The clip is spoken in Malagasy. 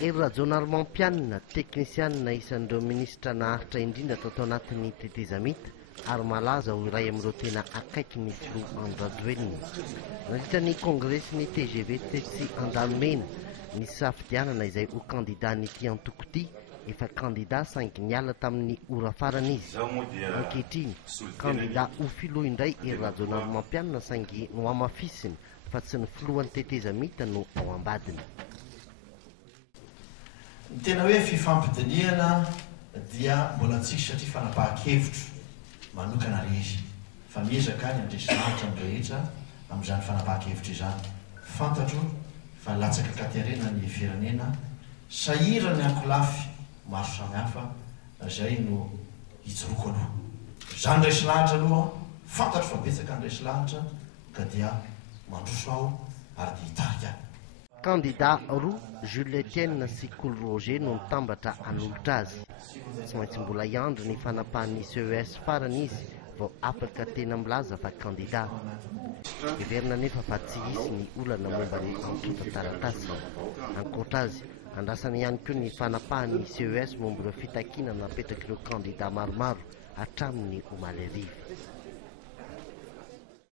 Ery teknisianina isan'ireo ministra naharitra indrindra tao anatin'ny tetezamita ary malaza ho iray amin'ireo tena akaiky ny filoha Andradoelina. Nandritra ny kongresin'ny TGV sy Andanomena ny safidianana izay ho kandida nyty antoko ity, efa kandida saingy niala tamin'ny ora farany izy. Ankehitriny kandida ho filoha indray Ery saingy no amafisiny fa tsy ny filohan'ny tetezamita no ao ambadiny. Ny tena hoe fifampidiniana dia mbola tsisy satria fanapahan-kevitro manokana rehetra fa miezaka ny andresinahitra ny rehetra amin'izany fanapahan-kevitra izany. Fantatro fa latsaka katerena ny firenena, sahira ny ankolafy maro samihafa izay no hijoroako aloha. Izany resilahitra aloha fantatro fa betsaka ny resilahitra ka dia mandroso aho ary dia hitarika. Kandida roa Jules Etienne sy Cool Roger no mitambatra hanolotra azy. Tsy maintsy mbola hiandry ny fanapahan'ny CES farany izy vao afaka tena milaza fa kandida. Heverina nefa fa tsy hisy ny olana momba ny antonta-taratasy. Ankoatra azy, andrasana ihany koa ny fanapahan'ny CES momba ireo fitakiana napetraka ireo kandida maromaro hatramin'ny omaly arivo.